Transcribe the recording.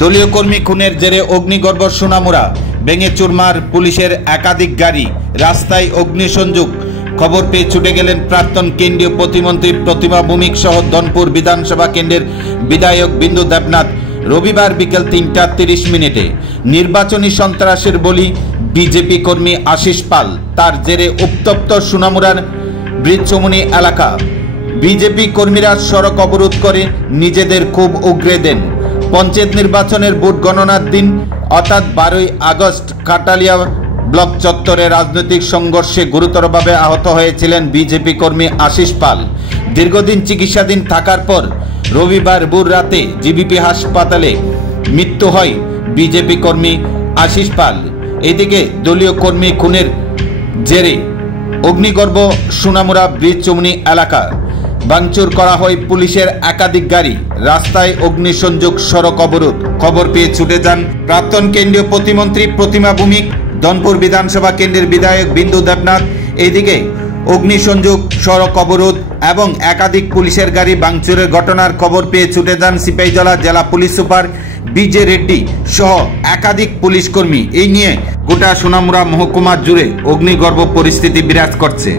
দলীয় কর্মী খুনের জেরে অগ্নিগর্ভ সোনামুড়া ভেঙে চুরমার পুলিশের একাধিক গাড়ি, রাস্তায় অগ্নিসংযোগ। খবর পেয়ে ছুটে গেলেন প্রাক্তন কেন্দ্রীয় প্রতিমন্ত্রী প্রতিমা ভৌমিক সহ ধনপুর বিধানসভা কেন্দ্রের বিধায়ক বিন্দু দেবনাথ। রবিবার বিকেল ৩টা ৩০ নির্বাচনী সন্ত্রাসের বলি বিজেপি কর্মী আশিস পাল। তার জেরে উত্তপ্ত সোনামুড়ার বৃক্ষমণি এলাকা। বিজেপি কর্মীরা সড়ক অবরোধ করে নিজেদের ক্ষোভ উগরে দেন। পঞ্চায়েত নির্বাচনের ভোট গণনার দিন অর্থাৎ 12ই আগস্ট কাটালিয়া ব্লক চত্বরে রাজনৈতিক সংঘর্ষে গুরুতরভাবে আহত হয়েছিলেন বিজেপি কর্মী আশিস পাল। দীর্ঘদিন চিকিৎসাধীন থাকার পর রবিবার ভোর রাতে জিবিপি হাসপাতালে মৃত্যু হয় বিজেপি কর্মী আশিস পাল। এদিকে দলীয় কর্মী খুনের জেরে অগ্নিগর্ভ সোনামুড়া বৃক্ষমণি এলাকা ভাঙচুর করা হয় পুলিশের একাধিক গাড়ি, রাস্তায় অগ্নিসংযোগ, সড়ক অবরোধ। খবর পেয়ে ছুটে যান প্রাক্তন কেন্দ্রীয় প্রতিমন্ত্রী প্রতিমা ভৌমিক, ধনপুর বিধানসভা কেন্দ্রের বিধায়ক বিন্দু দেবনাথ। এদিকে অগ্নিসংযোগ, সড়ক অবরোধ এবং একাধিক পুলিশের গাড়ি ভাঙচুরের ঘটনার খবর পেয়ে ছুটে যান সিপাহীজলা জেলা পুলিশ সুপার বিজে রেড্ডি সহ একাধিক পুলিশ কর্মী। এই নিয়ে গোটা সোনামুড়া মহকুমা জুড়ে অগ্নিগর্ভ পরিস্থিতি বিরাজ করছে।